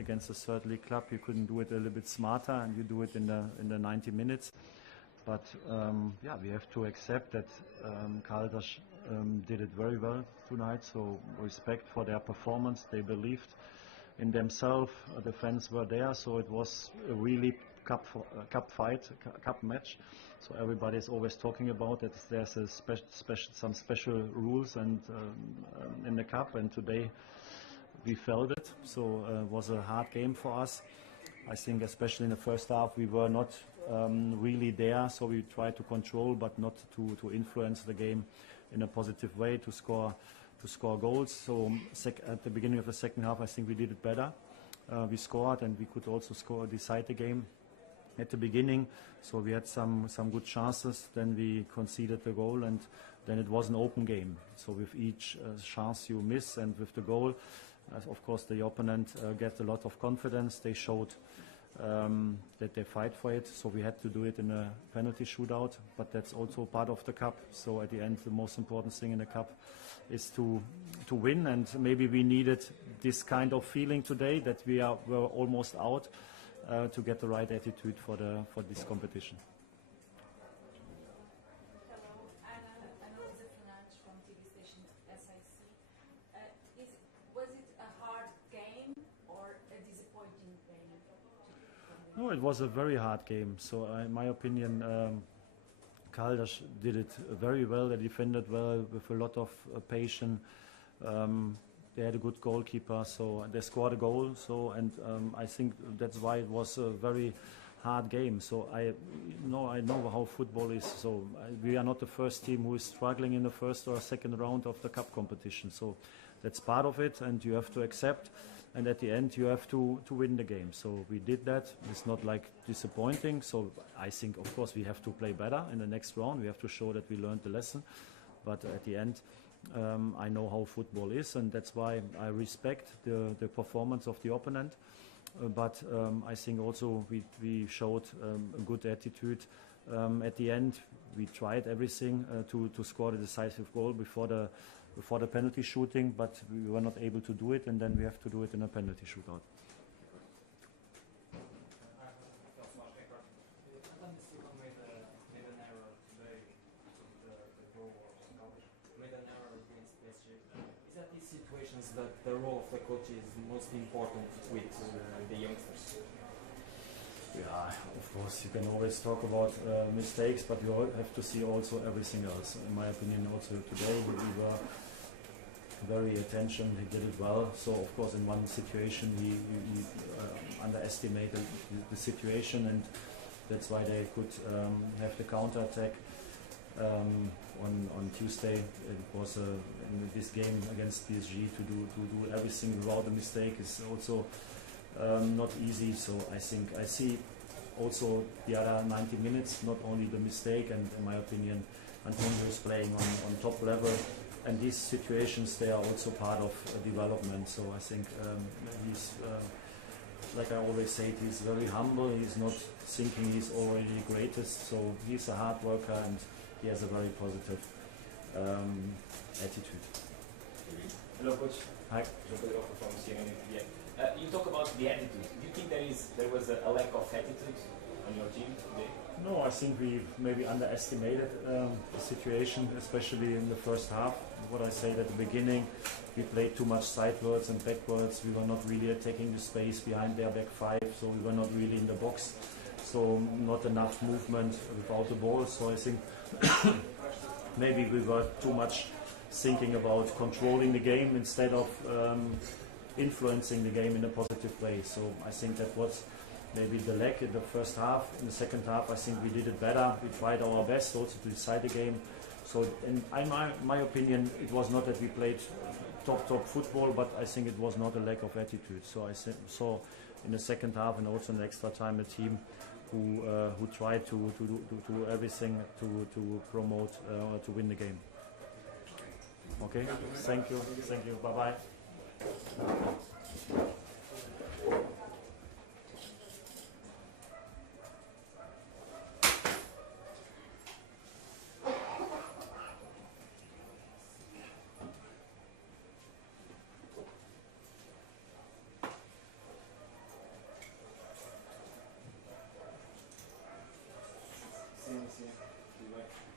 against a third league club. You couldn't do it a little bit smarter, and you do it in the 90 minutes. But yeah, we have to accept that Caldas did it very well tonight. So respect for their performance. They believed in themselves. The fans were there, so it was a really cup match. So everybody is always talking about that there's a some special rules and in the cup, and today we felt it. So it was a hard game for us. I think especially in the first half we were not really there, so we tried to control but not to influence the game in a positive way to score goals. So at the beginning of the second half I think we did it better. We scored, and we could also decide the game at the beginning, so we had some good chances. Then we conceded the goal, and then it was an open game. So with each chance you miss and with the goal, of course the opponent gets a lot of confidence. They showed that they fight for it, so we had to do it in a penalty shootout, but that's also part of the cup. So at the end the most important thing in the cup is to win, and maybe we needed this kind of feeling today that were almost out to get the right attitude for this competition. Hello, Ana Luisa Fernandes from TV station SIC. Was it a hard game or a disappointing game? No, it was a very hard game. So in my opinion, Caldas did it very well. They defended well with a lot of patience. They had a good goalkeeper, so they scored a goal. So I think that's why it was a very hard game. So I know how football is. So we are not the first team who is struggling in the first or second round of the cup competition. So that's part of it, and you have to accept. And at the end, you have to win the game. So we did that. It's not like disappointing. So I think, of course, we have to play better in the next round. We have to show that we learned the lesson. But at the end, I know how football is, and that's why I respect the performance of the opponent. But I think also we showed a good attitude. At the end, we tried everything to score the decisive goal before the penalty shooting, but we were not able to do it, and then we have to do it in a penalty shootout. That the role of the coach is most important with the youngsters? Yeah, of course, you can always talk about mistakes, but you have to see also everything else. In my opinion, also today we were very attention. He did it well. So of course, in one situation he underestimated the situation, and that's why they could have the counter attack. On Tuesday, it was in this game against PSG to do everything without a mistake is also not easy. So I think I see also the other 90 minutes, not only the mistake, and in my opinion, Antonio is playing on top level, and these situations, they are also part of development. So I think he's like I always say, he's very humble. He's not thinking he's already the greatest. So he's a hard worker, and he has a very positive attitude. Hello, coach. Hi. From CNN. You talk about the attitude. Do you think there was a lack of attitude on your team today? No, I think we maybe underestimated the situation, especially in the first half. What I said at the beginning, we played too much sidewards and backwards. We were not really attacking the space behind their back five, so we were not really in the box. So not enough movement without the ball. So I think maybe we were too much thinking about controlling the game instead of influencing the game in a positive way. So I think that was maybe the lack in the first half. In the second half, I think we did it better. We tried our best also to decide the game. So in my opinion, it was not that we played top football, but I think it was not a lack of attitude. So I saw in the second half and also in the extra time a team who tried to do everything to promote to win the game. Okay, thank you, bye bye. Conferência. Tudo bem?